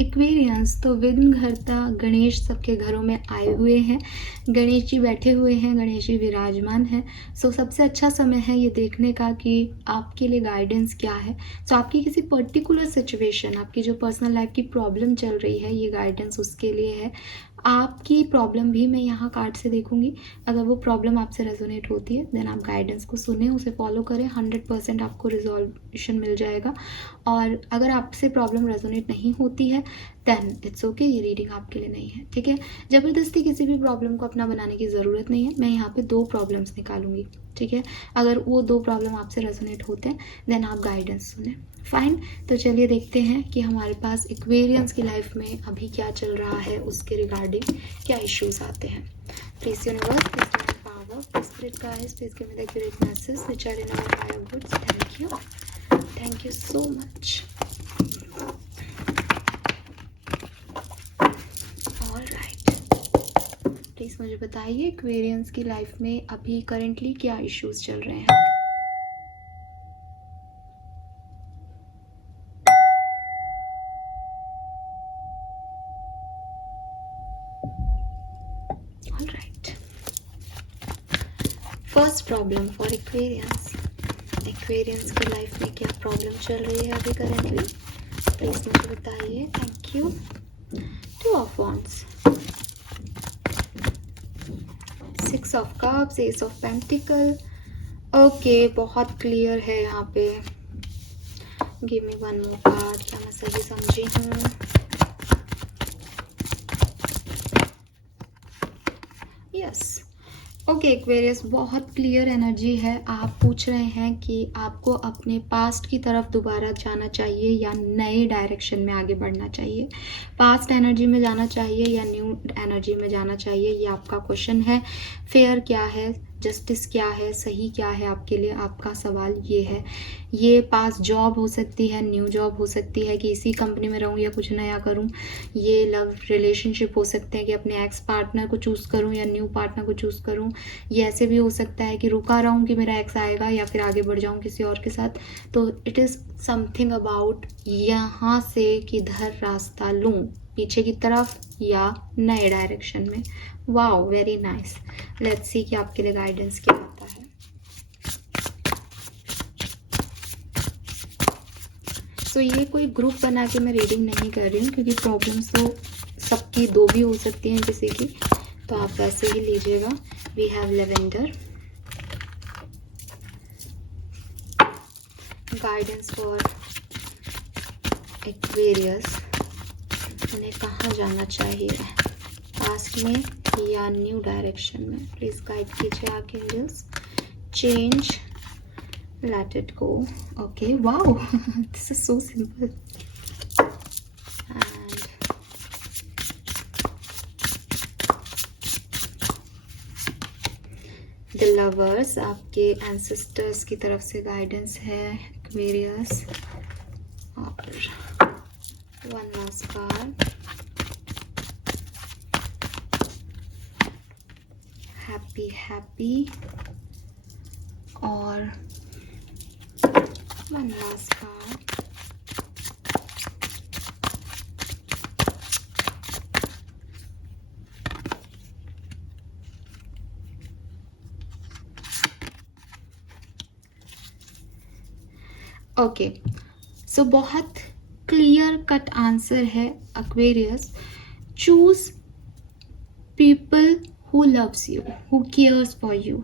Aquarians तो विघ्नहर्ता गणेश सबके घरों में आए हुए हैं। गणेश जी बैठे हुए हैं, गणेश जी विराजमान हैं। सो सबसे अच्छा समय है ये देखने का कि आपके लिए गाइडेंस क्या है। सो आपकी किसी पर्टिकुलर सिचुएशन, आपकी जो पर्सनल लाइफ की प्रॉब्लम चल रही है, ये गाइडेंस उसके लिए है। आपकी प्रॉब्लम भी मैं यहाँ कार्ड से देखूंगी। अगर वो प्रॉब्लम आपसे रेजोनेट होती है देन आप गाइडेंस को सुने, उसे फॉलो करें, 100% आपको रिजोल्यूशन मिल जाएगा। और अगर आपसे प्रॉब्लम रेजोनेट नहीं होती है देन इट्स ओके, ये रीडिंग आपके लिए नहीं है। ठीक है, ज़बरदस्ती किसी भी प्रॉब्लम को अपना बनाने की ज़रूरत नहीं है। मैं यहाँ पे 2 प्रॉब्लम्स निकालूंगी। ठीक है, अगर वो 2 प्रॉब्लम आपसे रेजोनेट होते हैं देन आप गाइडेंस सुने। फाइन, तो चलिए देखते हैं कि हमारे पास एक्वेरियंस की लाइफ में अभी क्या चल रहा है, उसके रिगार्डिंग क्या इश्यूज आते हैं। Please universe, please my power, please spirit guides, please give me the accurate message which are in our higher goods. Thank you so much. Alright, please मुझे बताइए एक्वेरियंस की लाइफ में अभी करेंटली क्या issues चल रहे हैं। Alright, first problem for Aquarians. Aquarians की लाइफ में क्या प्रॉब्लम चल रही है अभी करेंटली, प्लीज मुझे बताइए। Thank you. 2 of wands, 6 of cups, S of pentacle. Okay, बहुत क्लियर है यहाँ पे। गिव मी 1 मोर कार्ड, क्या मैं सही समझी हूँ? यस, ओके एक्वेरियस, बहुत क्लियर एनर्जी है। आप पूछ रहे हैं कि आपको अपने पास्ट की तरफ दोबारा जाना चाहिए या नए डायरेक्शन में आगे बढ़ना चाहिए। पास्ट एनर्जी में जाना चाहिए या न्यू एनर्जी में जाना चाहिए, ये आपका क्वेश्चन है। फेयर क्या है, जस्टिस क्या है, सही क्या है आपके लिए, आपका सवाल ये है। ये पास जॉब हो सकती है, न्यू जॉब हो सकती है कि इसी कंपनी में रहूँ या कुछ नया करूँ। ये लव रिलेशनशिप हो सकते हैं कि अपने एक्स पार्टनर को चूज़ करूँ या न्यू पार्टनर को चूज़ करूँ। ये ऐसे भी हो सकता है कि रुका रहूँ कि मेरा एक्स आएगा या फिर आगे बढ़ जाऊँ किसी और के साथ। तो इट इज़ समथिंग अबाउट यहाँ से किधर रास्ता लूँ, पीछे की तरफ या नए डायरेक्शन में। Wow, very nice. Let's see कि आपके लिए गाइडेंस क्या आता है। तो ये कोई ग्रुप बना के मैं रीडिंग नहीं कर रही हूँ क्योंकि प्रॉब्लम्स तो सबकी 2 भी हो सकती हैं किसी की, तो आप वैसे ही लीजिएगा। We have lavender, guidance for Aquarius. उन्हें कहाँ जाना चाहिए, पास्ट में या न्यू डायरेक्शन में? प्लीज गाइड कीजिए archangels. Change, let it go. Okay, wow, this is so simple. And the lovers, आपके ancestors की तरफ से गाइडेंस है एक्वेरियस। और one last card, happy और one last card, ओके। सो बहुत क्लियर कट आंसर है Aquarius. Choose people who loves you, who cares for you.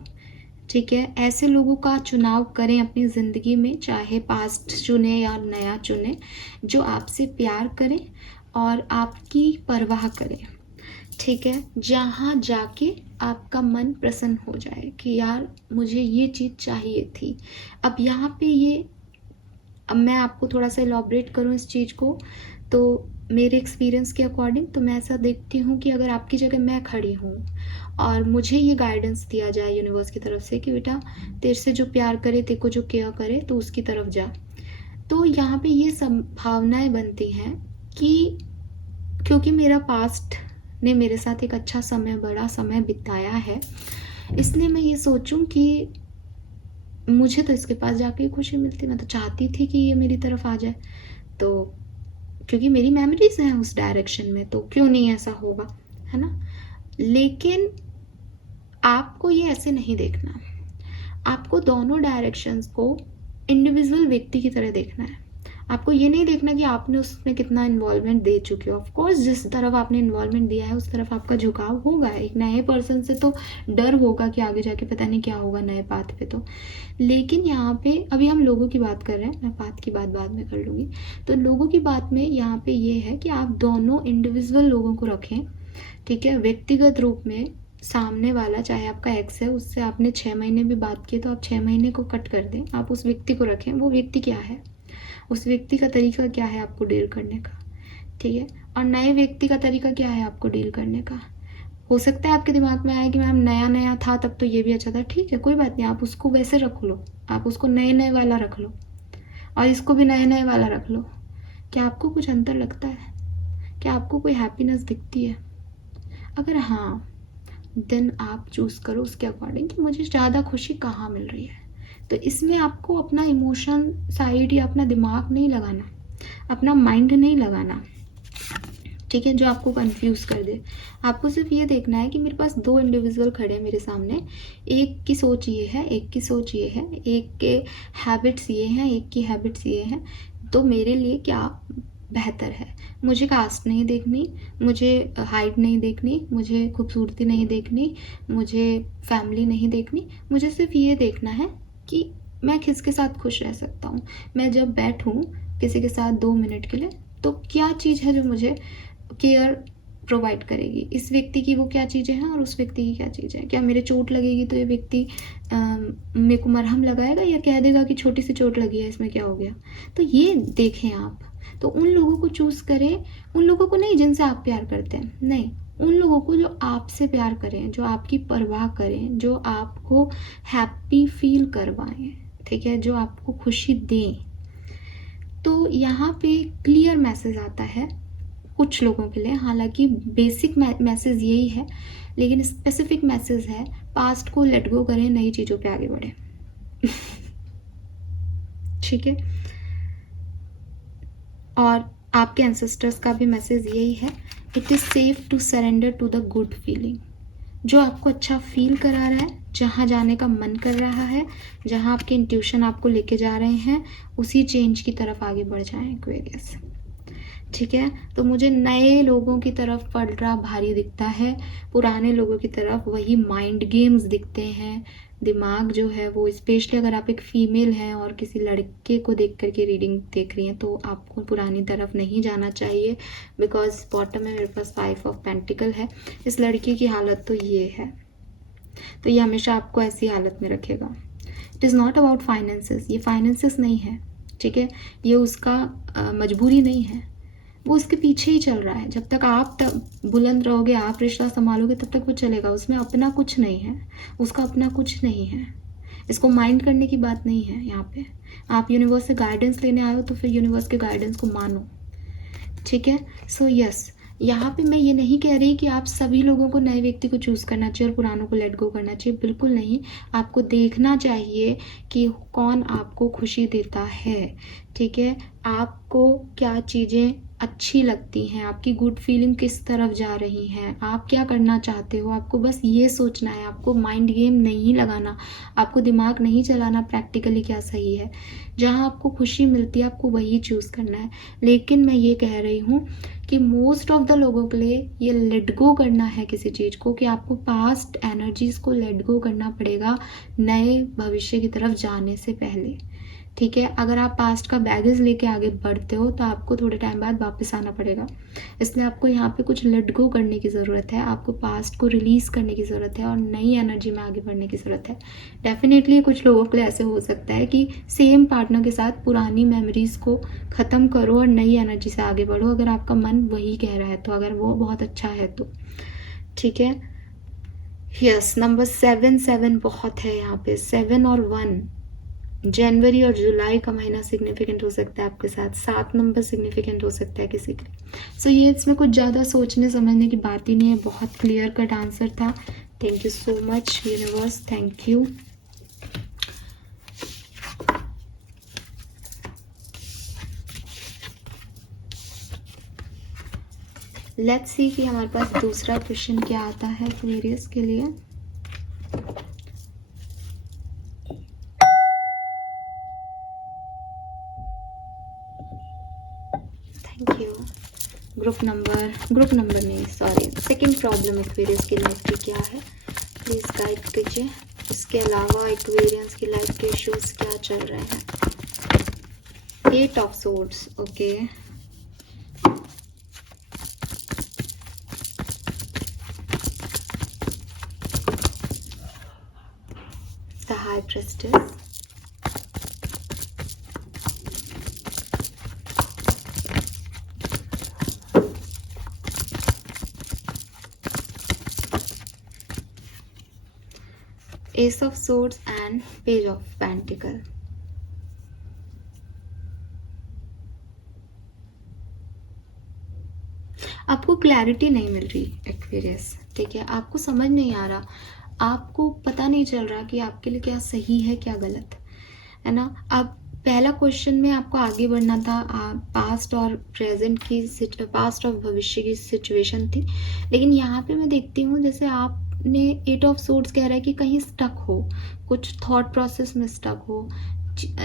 ठीक है, ऐसे लोगों का चुनाव करें अपनी ज़िंदगी में, चाहे पास्ट चुने या नया चुने, जो आपसे प्यार करें और आपकी परवाह करें। ठीक है, जहाँ जाके आपका मन प्रसन्न हो जाए कि यार मुझे ये चीज़ चाहिए थी। अब यहाँ पे ये, अब मैं आपको थोड़ा सा इलॉबरेट करूँ इस चीज़ को, तो मेरे एक्सपीरियंस के अकॉर्डिंग तो मैं ऐसा देखती हूँ कि अगर आपकी जगह मैं खड़ी हूँ और मुझे ये गाइडेंस दिया जाए यूनिवर्स की तरफ से कि बेटा तेरे से जो प्यार करे, तेरे को जो केयर करे, तो उसकी तरफ जा, तो यहाँ पे ये संभावनाएं बनती हैं कि क्योंकि मेरा पास्ट ने मेरे साथ एक अच्छा समय, बड़ा समय बिताया है, इसलिए मैं ये सोचूं कि मुझे तो इसके पास जाके खुशी मिलती, मैं तो चाहती थी कि ये मेरी तरफ आ जाए। तो क्योंकि मेरी मेमोरीज हैं उस डायरेक्शन में, तो क्यों नहीं ऐसा होगा, है ना। लेकिन आपको ये ऐसे नहीं देखना, आपको दोनों डायरेक्शंस को इंडिविजुअल व्यक्ति की तरह देखना है। आपको ये नहीं देखना कि आपने उसमें कितना इन्वॉल्वमेंट दे चुके हो। ऑफ कोर्स जिस तरफ आपने इन्वॉल्वमेंट दिया है उस तरफ आपका झुकाव होगा। एक नए पर्सन से तो डर होगा कि आगे जाके पता नहीं क्या होगा नए पाथ पे। तो लेकिन यहाँ पे अभी हम लोगों की बात कर रहे हैं, मैं पाथ की बात बाद में कर लूँगी। तो लोगों की बात में यहाँ पे ये है कि आप दोनों इंडिविजुअल लोगों को रखें, ठीक है। व्यक्तिगत रूप में सामने वाला चाहे आपका एक्स है, उससे आपने 6 महीने भी बात की तो आप 6 महीने को कट कर दें, आप उस व्यक्ति को रखें। वो व्यक्ति क्या है, उस व्यक्ति का तरीका क्या है आपको डील करने का, ठीक है। और नए व्यक्ति का तरीका क्या है आपको डील करने का। हो सकता है आपके दिमाग में आए कि मैम नया नया था तब तो ये भी अच्छा था, ठीक है, कोई बात नहीं, आप उसको वैसे रख लो, आप उसको नए नए वाला रख लो और इसको भी नए नए वाला रख लो। क्या आपको कुछ अंतर लगता है, क्या आपको कोई हैप्पीनेस दिखती है? अगर हाँ, देन आप चूज़ करो उसके अकॉर्डिंग कि मुझे ज़्यादा खुशी कहाँ मिल रही है। तो इसमें आपको अपना इमोशन साइड या अपना दिमाग नहीं लगाना, अपना माइंड नहीं लगाना, ठीक है, जो आपको कंफ्यूज कर दे। आपको सिर्फ ये देखना है कि मेरे पास 2 इंडिविजुअल खड़े हैं मेरे सामने, एक की सोच ये है, एक की सोच ये है, एक के हैबिट्स ये हैं, एक की हैबिट्स ये हैं, तो मेरे लिए क्या बेहतर है। मुझे कास्ट नहीं देखनी, मुझे हाइट नहीं देखनी, मुझे खूबसूरती नहीं देखनी, मुझे फैमिली नहीं देखनी, मुझे सिर्फ ये देखना है कि मैं किसके साथ खुश रह सकता हूँ। मैं जब बैठूँ किसी के साथ 2 मिनट के लिए तो क्या चीज़ है जो मुझे केयर प्रोवाइड करेगी, इस व्यक्ति की वो क्या चीज़ें हैं और उस व्यक्ति की क्या चीज़ें हैं। क्या मेरे चोट लगेगी तो ये व्यक्ति मेरे को मरहम लगाएगा या कह देगा कि छोटी सी चोट लगी है इसमें क्या हो गया। तो ये देखें आप, तो उन लोगों को चूज़ करें, उन लोगों को नहीं जिनसे आप प्यार करते हैं, नहीं, उन लोगों को जो आपसे प्यार करें, जो आपकी परवाह करें, जो आपको हैप्पी फील करवाएं, ठीक है, जो आपको खुशी दें। तो यहाँ पे क्लियर मैसेज आता है कुछ लोगों के लिए, हालांकि बेसिक मैसेज यही है, लेकिन स्पेसिफिक मैसेज है पास्ट को लेट गो करें, नई चीज़ों पे आगे बढ़ें। ठीक है। और आपके एंसेस्टर्स का भी मैसेज यही है, it is safe to surrender to the good feeling. जो आपको अच्छा फील करा रहा है, जहाँ जाने का मन कर रहा है, जहाँ आपके इंट्यूशन आपको लेके जा रहे हैं, उसी चेंज की तरफ आगे बढ़ जाएं एक्वेरियस, ठीक है। तो मुझे नए लोगों की तरफ पलड़ा भारी दिखता है, पुराने लोगों की तरफ वही माइंड गेम्स दिखते हैं। दिमाग जो है वो, स्पेशली अगर आप एक फीमेल हैं और किसी लड़के को देख करके रीडिंग देख रही हैं, तो आपको पुरानी तरफ नहीं जाना चाहिए, बिकॉज बॉटम में मेरे पास 5 ऑफ पेंटिकल है। इस लड़की की हालत तो ये है, तो ये हमेशा आपको ऐसी हालत में रखेगा। It is not about finances, ये फाइनेंसेस नहीं है, ठीक है, ये उसका मजबूरी नहीं है, वो उसके पीछे ही चल रहा है। जब तक आप बुलंद रहोगे, आप रिश्ता संभालोगे, तब तक वो चलेगा। उसमें अपना कुछ नहीं है, उसका अपना कुछ नहीं है। इसको माइंड करने की बात नहीं है यहाँ पे। आप यूनिवर्स से गाइडेंस लेने आए हो तो फिर यूनिवर्स के गाइडेंस को मानो, ठीक है। सो यस, यहाँ पे मैं ये नहीं कह रही कि आप सभी लोगों को नए व्यक्ति को चूज़ करना चाहिए और पुरानों को लेट गो करना चाहिए, बिल्कुल नहीं। आपको देखना चाहिए कि कौन आपको खुशी देता है, ठीक है, आपको क्या चीज़ें अच्छी लगती हैं, आपकी गुड फीलिंग किस तरफ जा रही हैं, आप क्या करना चाहते हो। आपको बस ये सोचना है, आपको माइंड गेम नहीं लगाना, आपको दिमाग नहीं चलाना प्रैक्टिकली क्या सही है। जहाँ आपको खुशी मिलती है आपको वही चूज़ करना है। लेकिन मैं ये कह रही हूँ कि मोस्ट ऑफ द लोगों के लिए ये लेट गो करना है किसी चीज़ को, कि आपको पास्ट एनर्जीज को लेट गो करना पड़ेगा नए भविष्य की तरफ जाने से पहले, ठीक है। अगर आप पास्ट का बैगेज लेके आगे बढ़ते हो तो आपको थोड़े टाइम बाद वापस आना पड़ेगा, इसलिए आपको यहाँ पे कुछ लेट गो करने की ज़रूरत है, आपको पास्ट को रिलीज़ करने की ज़रूरत है और नई एनर्जी में आगे बढ़ने की ज़रूरत है। डेफिनेटली कुछ लोगों के लिए ऐसे हो सकता है कि सेम पार्टनर के साथ पुरानी मेमोरीज़ को ख़त्म करो और नई एनर्जी से आगे बढ़ो, अगर आपका मन वही कह रहा है तो, अगर वो बहुत अच्छा है तो, ठीक है। यस, नंबर 7 बहुत है यहाँ पे, 7 और 1, जनवरी और जुलाई का महीना सिग्निफिकेंट हो सकता है आपके साथ, 7 नंबर सिग्निफिकेंट हो सकता है किसी के लिए। सो ये इसमें कुछ ज़्यादा सोचने समझने की बात ही नहीं है, बहुत क्लियर कट आंसर था। Thank you so much universe, thank you. Let's see कि हमारे पास दूसरा क्वेश्चन क्या आता है एक्वेरियस के लिए। Thank you. ग्रुप नंबर नहीं, सॉरी, सेकंड प्रॉब्लम एक्वेरियस की लाइफ की क्या है, प्लीज़ गाइड कीजिए। इसके अलावा एक्वेरियंस की लाइफ के इश्यूज क्या चल रहे हैं। 8 of swords, okay. The high प्रेस्टेस, S of swords and page of pentacle. आपको क्लैरिटी नहीं मिल रही एक्वेरियस, ठीक है, आपको समझ नहीं आ रहा, आपको पता नहीं चल रहा कि आपके लिए क्या सही है क्या गलत है ना। अब पहला क्वेश्चन में आपको आगे बढ़ना था, पास्ट और प्रेजेंट की, पास्ट और भविष्य की सिचुएशन थी, लेकिन यहाँ पे मैं देखती हूँ जैसे आपने 8 ऑफ सोर्ड्स कह रहा है कि कहीं स्टक हो, कुछ थॉट प्रोसेस में स्टक हो,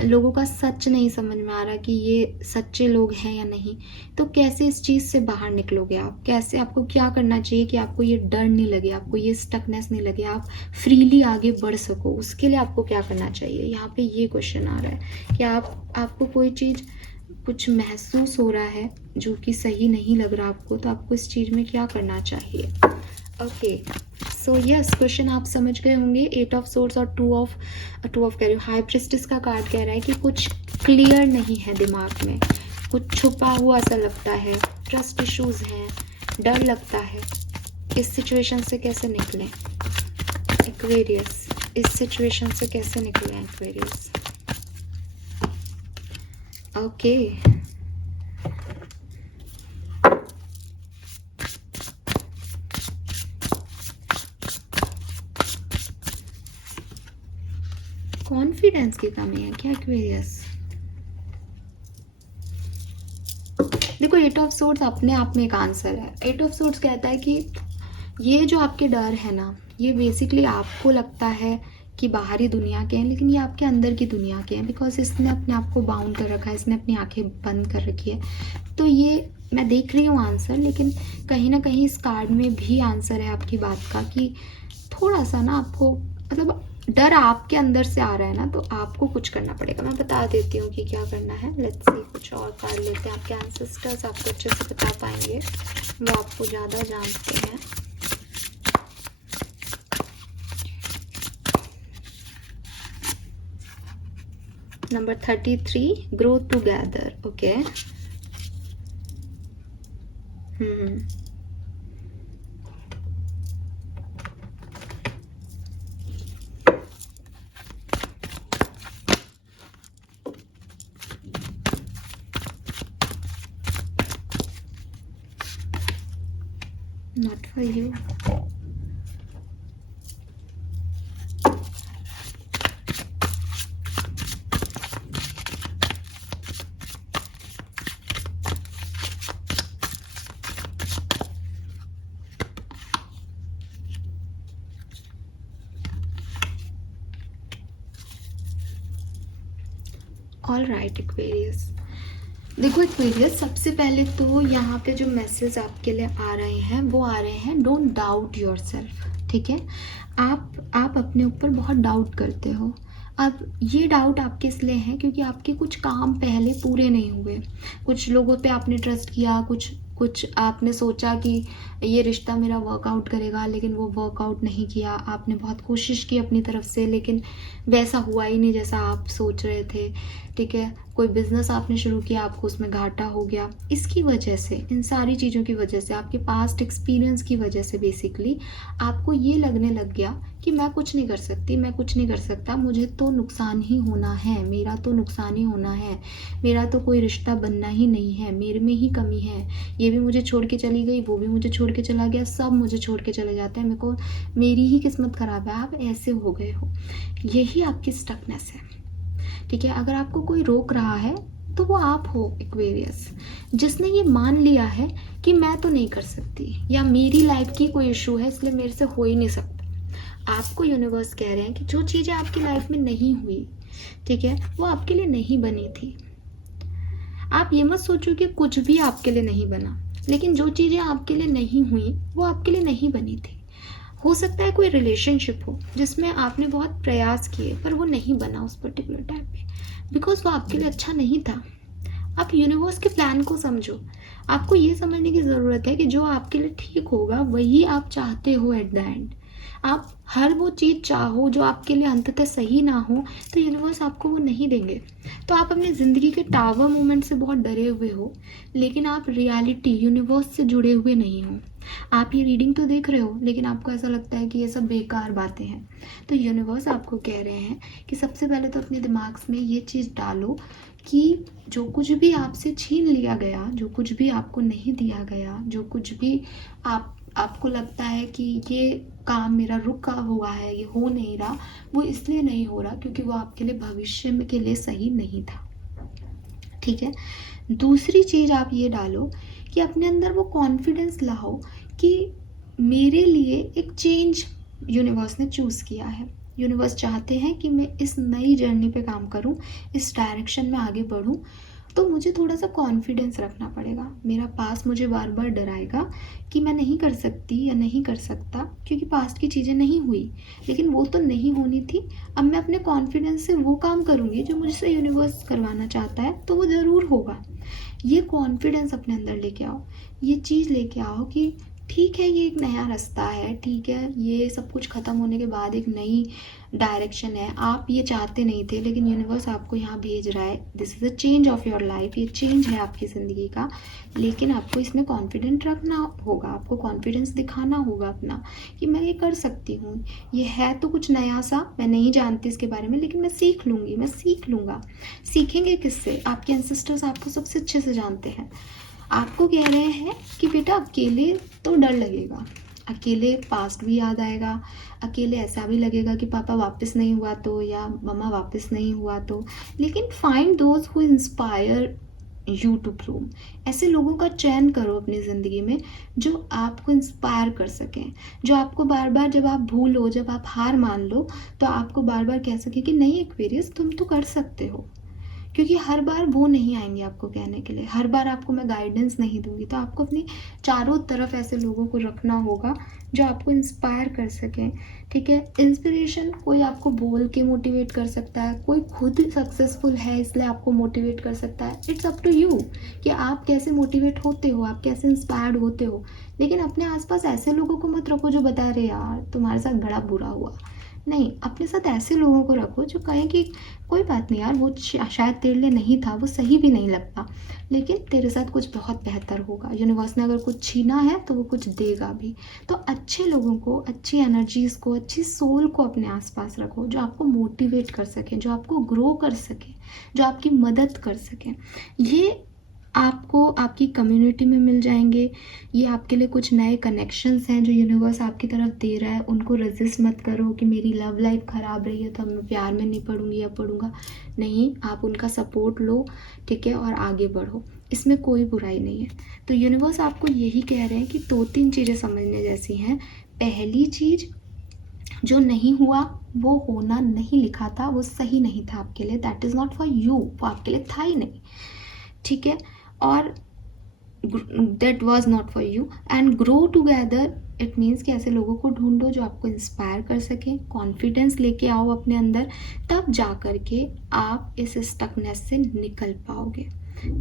लोगों का सच नहीं समझ में आ रहा कि ये सच्चे लोग हैं या नहीं, तो कैसे इस चीज़ से बाहर निकलोगे आप, कैसे, आपको क्या करना चाहिए कि आपको ये डर नहीं लगे, आपको ये स्टकनेस नहीं लगे, आप फ्रीली आगे बढ़ सको, उसके लिए आपको क्या करना चाहिए। यहाँ पे ये क्वेश्चन आ रहा है कि आपको कोई चीज़ कुछ महसूस हो रहा है जो कि सही नहीं लग रहा आपको, तो आपको इस चीज़ में क्या करना चाहिए। ओके, सो यस, क्वेश्चन आप समझ गए होंगे। 8 ऑफ सोर्ड्स और 2 ऑफ कह रही हूँ, हाई प्रिस्टेस का कार्ड कह रहा है कि कुछ क्लियर नहीं है दिमाग में, कुछ छुपा हुआ सा लगता है, ट्रस्ट इश्यूज हैं, डर लगता है। इस सिचुएशन से कैसे निकलें एक्वेरियस, इस सिचुएशन से कैसे निकलें एक्वेरियस। ओके, कॉन्फिडेंस की कमी है क्या एक्वेरियस। देखो, 8 ऑफ सोर्ड्स अपने आप में एक आंसर है। 8 ऑफ सोर्ड्स कहता है कि ये जो आपके डर है ना, ये बेसिकली आपको लगता है कि बाहरी दुनिया के हैं, लेकिन ये आपके अंदर की दुनिया के हैं, बिकॉज इसने अपने आप को बाउंड कर रखा है, इसने अपनी आंखें बंद कर रखी है। तो ये मैं देख रही हूँ आंसर, लेकिन कहीं ना कहीं इस कार्ड में भी आंसर है आपकी बात का कि थोड़ा सा ना आपको, मतलब डर आपके अंदर से आ रहा है ना, तो आपको कुछ करना पड़ेगा। मैं बता देती हूँ कि क्या करना है। लेट्स सी, कुछ और कार्ड लेते हैं। आपके एंसेस्टर्स आपको अच्छे से बता पाएंगे, वो आपको ज़्यादा जानते हैं। Number 33, grow together, okay. Not for you. All right Aquarius, देखो एक्वेरियस, सबसे पहले तो यहाँ पे जो मैसेज आपके लिए आ रहे हैं वो आ रहे हैं, डोंट डाउट योर सेल्फ, ठीक है। आप अपने ऊपर बहुत डाउट करते हो। अब ये डाउट आपके इसलिए हैं क्योंकि आपके कुछ काम पहले पूरे नहीं हुए, कुछ लोगों पे आपने ट्रस्ट किया, कुछ आपने सोचा कि ये रिश्ता मेरा वर्कआउट करेगा, लेकिन वो वर्कआउट नहीं किया। आपने बहुत कोशिश की अपनी तरफ से, लेकिन वैसा हुआ ही नहीं जैसा आप सोच रहे थे, ठीक है। कोई बिजनेस आपने शुरू किया, आपको उसमें घाटा हो गया। इसकी वजह से, इन सारी चीज़ों की वजह से, आपके पास्ट एक्सपीरियंस की वजह से बेसिकली आपको ये लगने लग गया कि मैं कुछ नहीं कर सकती, मैं कुछ नहीं कर सकता, मुझे तो नुकसान ही होना है, मेरा तो नुकसान ही होना है, मेरा तो कोई रिश्ता बनना ही नहीं है, मेरे में ही कमी है, ये भी मुझे छोड़ के चली गई, वो भी मुझे छोड़ के चला गया, सब मुझे छोड़ के चले जाते हैं, मेरे को, मेरी ही किस्मत ख़राब है। आप ऐसे हो गए हो, यही आपकी स्टकनेस है, ठीक है। अगर आपको कोई रोक रहा है तो वो आप हो एक्वेरियस, जिसने ये मान लिया है कि मैं तो नहीं कर सकती, या मेरी लाइफ की कोई इशू है इसलिए मेरे से हो ही नहीं सकता। आपको यूनिवर्स कह रहे हैं कि जो चीज़ें आपकी लाइफ में नहीं हुई, ठीक है, वो आपके लिए नहीं बनी थी। आप ये मत सोचो कि कुछ भी आपके लिए नहीं बना, लेकिन जो चीज़ें आपके लिए नहीं हुई वो आपके लिए नहीं बनी थी। हो सकता है कोई रिलेशनशिप हो जिसमें आपने बहुत प्रयास किए पर वो नहीं बना उस पर्टिकुलर टाइम पे, बिकॉज वो आपके लिए अच्छा नहीं था। आप यूनिवर्स के प्लान को समझो। आपको ये समझने की ज़रूरत है कि जो आपके लिए ठीक होगा वही आप चाहते हो एट द एंड। आप हर वो चीज़ चाहो जो आपके लिए अंततः सही ना हो, तो यूनिवर्स आपको वो नहीं देंगे। तो आप अपनी ज़िंदगी के टावर मोमेंट से बहुत डरे हुए हो, लेकिन आप रियलिटी यूनिवर्स से जुड़े हुए नहीं हो। आप ये रीडिंग तो देख रहे हो, लेकिन आपको ऐसा लगता है कि ये सब बेकार बातें हैं। तो यूनिवर्स आपको कह रहे हैं कि सबसे पहले तो अपने दिमाग में ये चीज़ डालो कि जो कुछ भी आपसे छीन लिया गया, जो कुछ भी आपको नहीं दिया गया, जो कुछ भी आपको लगता है कि ये काम मेरा रुका हुआ है, ये हो नहीं रहा, वो इसलिए नहीं हो रहा क्योंकि वो आपके लिए भविष्य में के लिए सही नहीं था। ठीक है। दूसरी चीज़ आप ये डालो कि अपने अंदर वो कॉन्फिडेंस लाओ कि मेरे लिए एक चेंज यूनिवर्स ने चूज़ किया है। यूनिवर्स चाहते हैं कि मैं इस नई जर्नी पे काम करूं, इस डायरेक्शन में आगे बढ़ूं, तो मुझे थोड़ा सा कॉन्फिडेंस रखना पड़ेगा। मेरा पास्ट मुझे बार बार डराएगा कि मैं नहीं कर सकती या नहीं कर सकता, क्योंकि पास्ट की चीज़ें नहीं हुई, लेकिन वो तो नहीं होनी थी। अब मैं अपने कॉन्फिडेंस से वो काम करूँगी जो मुझसे यूनिवर्स करवाना चाहता है, तो वो ज़रूर होगा। ये कॉन्फिडेंस अपने अंदर लेके आओ, ये चीज़ लेके आओ कि ठीक है, ये एक नया रास्ता है, ठीक है, ये सब कुछ ख़त्म होने के बाद एक नई डायरेक्शन है। आप ये चाहते नहीं थे, लेकिन यूनिवर्स आपको यहाँ भेज रहा है। This is a change of your life, ये चेंज है आपकी ज़िंदगी का, लेकिन आपको इसमें कॉन्फिडेंट रखना होगा, आपको कॉन्फिडेंस दिखाना होगा अपना कि मैं ये कर सकती हूँ। ये है तो कुछ नया सा, मैं नहीं जानती इसके बारे में, लेकिन मैं सीख लूँगी, मैं सीख लूँगा। सीखेंगे किससे? आपके एंसेस्टर्स आपको सबसे अच्छे से जानते हैं। आपको कह रहे हैं कि बेटा अकेले तो डर लगेगा, अकेले पास्ट भी याद आएगा, अकेले ऐसा भी लगेगा कि पापा वापस नहीं हुआ तो, या मम्मा वापस नहीं हुआ तो, लेकिन find those who inspire you to bloom. ऐसे लोगों का चयन करो अपनी ज़िंदगी में जो आपको इंस्पायर कर सकें, जो आपको बार बार जब आप भूलो, जब आप हार मान लो, तो आपको बार बार कह सके कि नहीं एक्वेरियस, तुम तो कर सकते हो। क्योंकि हर बार वो नहीं आएंगे आपको कहने के लिए, हर बार आपको मैं गाइडेंस नहीं दूंगी। तो आपको अपनी चारों तरफ ऐसे लोगों को रखना होगा जो आपको इंस्पायर कर सकें। ठीक है। इंस्पिरेशन कोई आपको बोल के मोटिवेट कर सकता है, कोई खुद सक्सेसफुल है इसलिए आपको मोटिवेट कर सकता है। इट्स अप टू यू कि आप कैसे मोटिवेट होते हो, आप कैसे इंस्पायर्ड होते हो। लेकिन अपने आसपास ऐसे लोगों को मत रखो जो बता रहे यार तुम्हारे साथ बड़ा बुरा हुआ। नहीं, अपने साथ ऐसे लोगों को रखो जो कहें कि कोई बात नहीं यार, वो शायद तेरे लिए नहीं था, वो सही भी नहीं लगता, लेकिन तेरे साथ कुछ बहुत बेहतर होगा। यूनिवर्स ने अगर कुछ छीना है तो वो कुछ देगा भी। तो अच्छे लोगों को, अच्छी एनर्जीज़ को, अच्छी सोल को अपने आसपास रखो जो आपको मोटिवेट कर सकें, जो आपको ग्रो कर सकें, जो आपकी मदद कर सकें। ये आपको आपकी कम्युनिटी में मिल जाएंगे। ये आपके लिए कुछ नए कनेक्शंस हैं जो यूनिवर्स आपकी तरफ दे रहा है। उनको रेजिस्ट मत करो कि मेरी लव लाइफ ख़राब रही है तो अब मैं प्यार में नहीं पढ़ूंगी या पढ़ूंगा। नहीं, आप उनका सपोर्ट लो, ठीक है, और आगे बढ़ो। इसमें कोई बुराई नहीं है। तो यूनिवर्स आपको यही कह रहे हैं कि 2-3 चीज़ें समझने जैसी हैं। पहली चीज़, जो नहीं हुआ वो होना नहीं लिखा था, वो सही नहीं था आपके लिए, that is not for you, वो आपके लिए था ही नहीं। ठीक है। और that was not for you. And grow together, it means कि ऐसे लोगों को ढूंढो जो आपको इंस्पायर कर सकें, कॉन्फिडेंस लेके आओ अपने अंदर, तब जा कर के आप इस स्टकनेस से निकल पाओगे।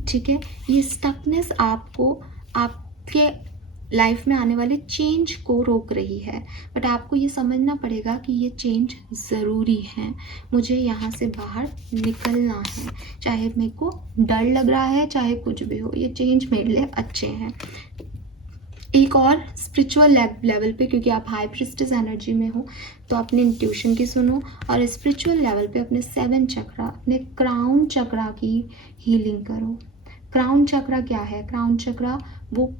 ठीक है। ये स्टकनेस आपको आपके लाइफ में आने वाले चेंज को रोक रही है, बट आपको ये समझना पड़ेगा कि ये चेंज ज़रूरी है। मुझे यहाँ से बाहर निकलना है, चाहे मेरे को डर लग रहा है, चाहे कुछ भी हो, ये चेंज मेरे लिए अच्छे हैं। एक और स्पिरिचुअल लेवल पे, क्योंकि आप हाई प्रिस्टेस एनर्जी में हो, तो अपने इंट्यूशन की सुनो, और स्पिरिचुअल लेवल पे अपने 7 चक्रा, अपने क्राउन चक्रा की हीलिंग करो। क्राउन चक्रा क्या है? क्राउन चक्रा वो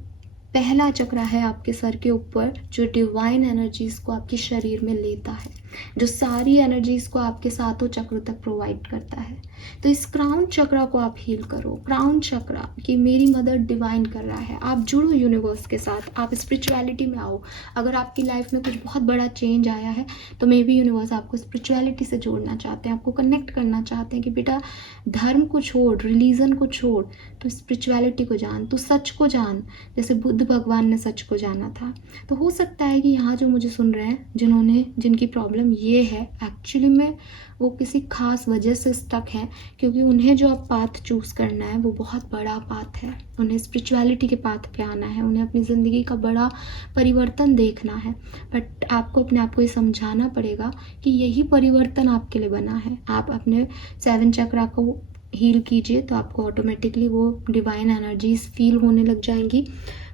पहला चक्रा है आपके सर के ऊपर, जो डिवाइन एनर्जीज़ को आपके शरीर में लेता है, जो सारी एनर्जीज़ को आपके सातों चक्र तक प्रोवाइड करता है। तो इस क्राउन चक्रा को आप हील करो। क्राउन चक्रा कि मेरी मदर डिवाइन कर रहा है, आप जुड़ो यूनिवर्स के साथ, आप स्पिरिचुअलिटी में आओ। अगर आपकी लाइफ में कुछ बहुत बड़ा चेंज आया है तो मे बी यूनिवर्स आपको स्पिरिचुअलिटी से जोड़ना चाहते हैं, आपको कनेक्ट करना चाहते हैं कि बेटा धर्म को छोड़, रिलीजन को छोड़, तो स्पिरिचुअलिटी को जान, तो सच को जान, जैसे बुद्ध भगवान ने सच को जाना था। तो हो सकता है कि यहाँ जो मुझे सुन रहे हैं, जिनकी प्रॉब्लम ये है, एक्चुअली में वो किसी खास वजह से स्टक है, क्योंकि उन्हें जो अब पाथ चूज़ करना है वो बहुत बड़ा पाथ है। उन्हें स्पिरिचुअलिटी के पाथ पे आना है, उन्हें अपनी ज़िंदगी का बड़ा परिवर्तन देखना है। बट आपको अपने आप को ये समझाना पड़ेगा कि यही परिवर्तन आपके लिए बना है। आप अपने 7 चक्रा को हील कीजिए तो आपको ऑटोमेटिकली वो डिवाइन एनर्जीज फील होने लग जाएंगी।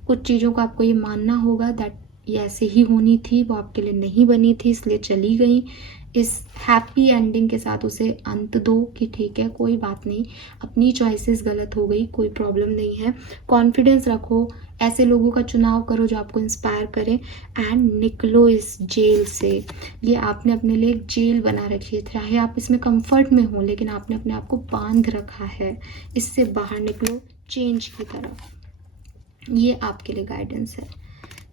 कुछ चीज़ों को आपको ये मानना होगा दैट ये ऐसे ही होनी थी, वो आपके लिए नहीं बनी थी इसलिए चली गई। इस हैप्पी एंडिंग के साथ उसे अंत दो कि ठीक है, कोई बात नहीं, अपनी चॉइसेस गलत हो गई, कोई प्रॉब्लम नहीं है। कॉन्फिडेंस रखो, ऐसे लोगों का चुनाव करो जो आपको इंस्पायर करें एंड निकलो इस जेल से। ये आपने अपने लिए एक जेल बना रखी है, चाहे आप इसमें कंफर्ट में हो लेकिन आपने अपने आप को बांध रखा है। इससे बाहर निकलो चेंज की तरफ। ये आपके लिए गाइडेंस है,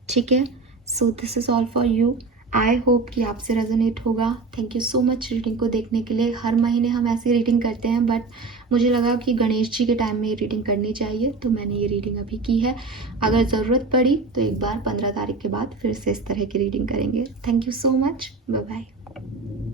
ठीक है। So this is all for you. I hope कि आपसे रेजोनेट होगा। Thank you so much reading को देखने के लिए। हर महीने हम ऐसी रीडिंग करते हैं, बट मुझे लगा कि गणेश जी के टाइम में ये रीडिंग करनी चाहिए, तो मैंने ये रीडिंग अभी की है। अगर ज़रूरत पड़ी तो एक बार 15 तारीख के बाद फिर से इस तरह की रीडिंग करेंगे। Thank you so much, bye bye.